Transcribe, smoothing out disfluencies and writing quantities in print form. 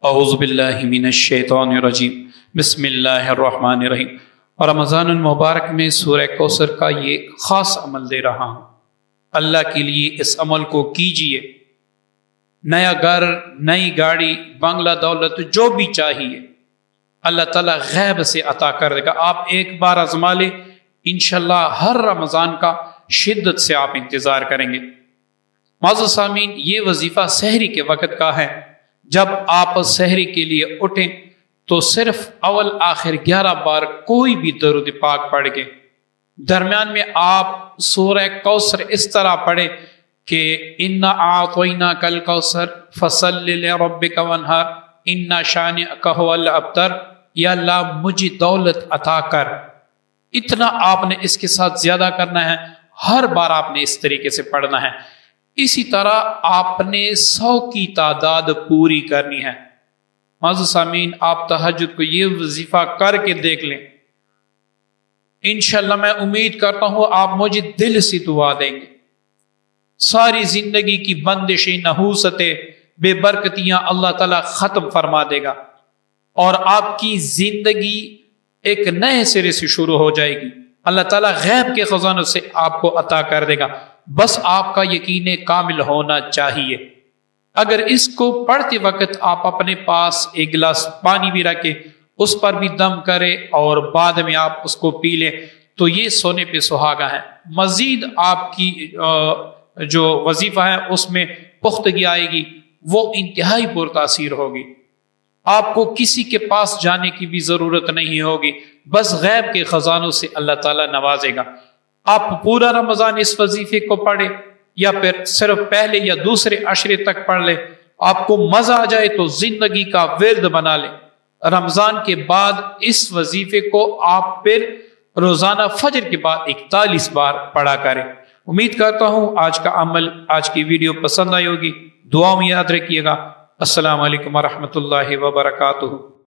اعوذ باللہ من الشیطان الرجیم بسم اللہ الرحمن الرحیم۔ رمضان المبارک میں سورہ کوثر کا یہ خاص عمل دے رہا ہوں، اللہ کے لیے اس عمل کو کیجئے۔ نیا گھر، نئی گاڑی، بنگلہ، دولت جو بھی چاہیے اللہ تعالیٰ غیب سے عطا کر دے گا۔ آپ ایک بار آزما لیں، انشاءاللہ ہر رمضان کا شدت سے آپ انتظار کریں گے۔ معزز سامعین، یہ وظیفہ سحری کے وقت کا ہے۔ جب آپ سحری کے لیے اٹھیں تو صرف اول آخر 11 بار کوئی بھی درود پاک پڑھ کے درمیان میں آپ سورہ کوثر اس طرح پڑھیں کہ اِنَّا أَعْطَيْنَاكَ الْكَوْثَرَ فَصَلِّ لِرَبِّكَ وَانْحَرْ إِنَّ شَانِئَكَ هُوَ الْأَبْتَرُ۔ یا اللہ مجھے دولت عطا کر۔ اتنا آپ نے اس کے ساتھ زیادہ کرنا ہے، ہر بار آپ نے اس طریقے سے پڑھنا ہے۔ اسی طرح آپ نے 100 کی تعداد پوری کرنی ہے۔ معزز سامعین، آپ تہجد کو یہ وظیفہ کر کے دیکھ لیں، انشاءاللہ میں امید کرتا ہوں آپ مجھے دل سے دعا دیں گے۔ ساری زندگی کی بندشیں، نحوستیں، بے برکتیاں اللہ تعالیٰ ختم فرما دے گا اور آپ کی زندگی ایک نئے سرے سے شروع ہو جائے گی۔ اللہ تعالیٰ غیب کے خزانوں سے آپ کو عطا کر دے گا، بس آپ کا یقین کامل ہونا چاہیے۔ اگر اس کو پڑھتے وقت آپ اپنے پاس ایک گلاس پانی بھی رکھیں، اس پر بھی دم کریں اور بعد میں آپ اس کو پی لیں تو یہ سونے پہ سہاگا ہے۔ مزید آپ کی جو وظیفہ ہے اس میں پختگی آئے گی، وہ انتہائی پرتاثیر ہوگی۔ آپ کو کسی کے پاس جانے کی بھی ضرورت نہیں ہوگی، بس غیب کے خزانوں سے اللہ تعالیٰ نوازے گا۔ آپ پورا رمضان اس وظیفے کو پڑھیں یا پھر صرف پہلے یا دوسرے عشرے تک پڑھ لیں، آپ کو مزہ آ جائے تو زندگی کا ورد بنا لیں۔ رمضان کے بعد اس وظیفے کو آپ پھر روزانہ فجر کے بعد 41 بار پڑھا کریں۔ امید کرتا ہوں آج کا عمل، آج کی ویڈیو پسند آئی ہوگی۔ دعا میں یاد رکھیے گا۔ السلام علیکم ورحمۃ اللہ وبرکاتہ۔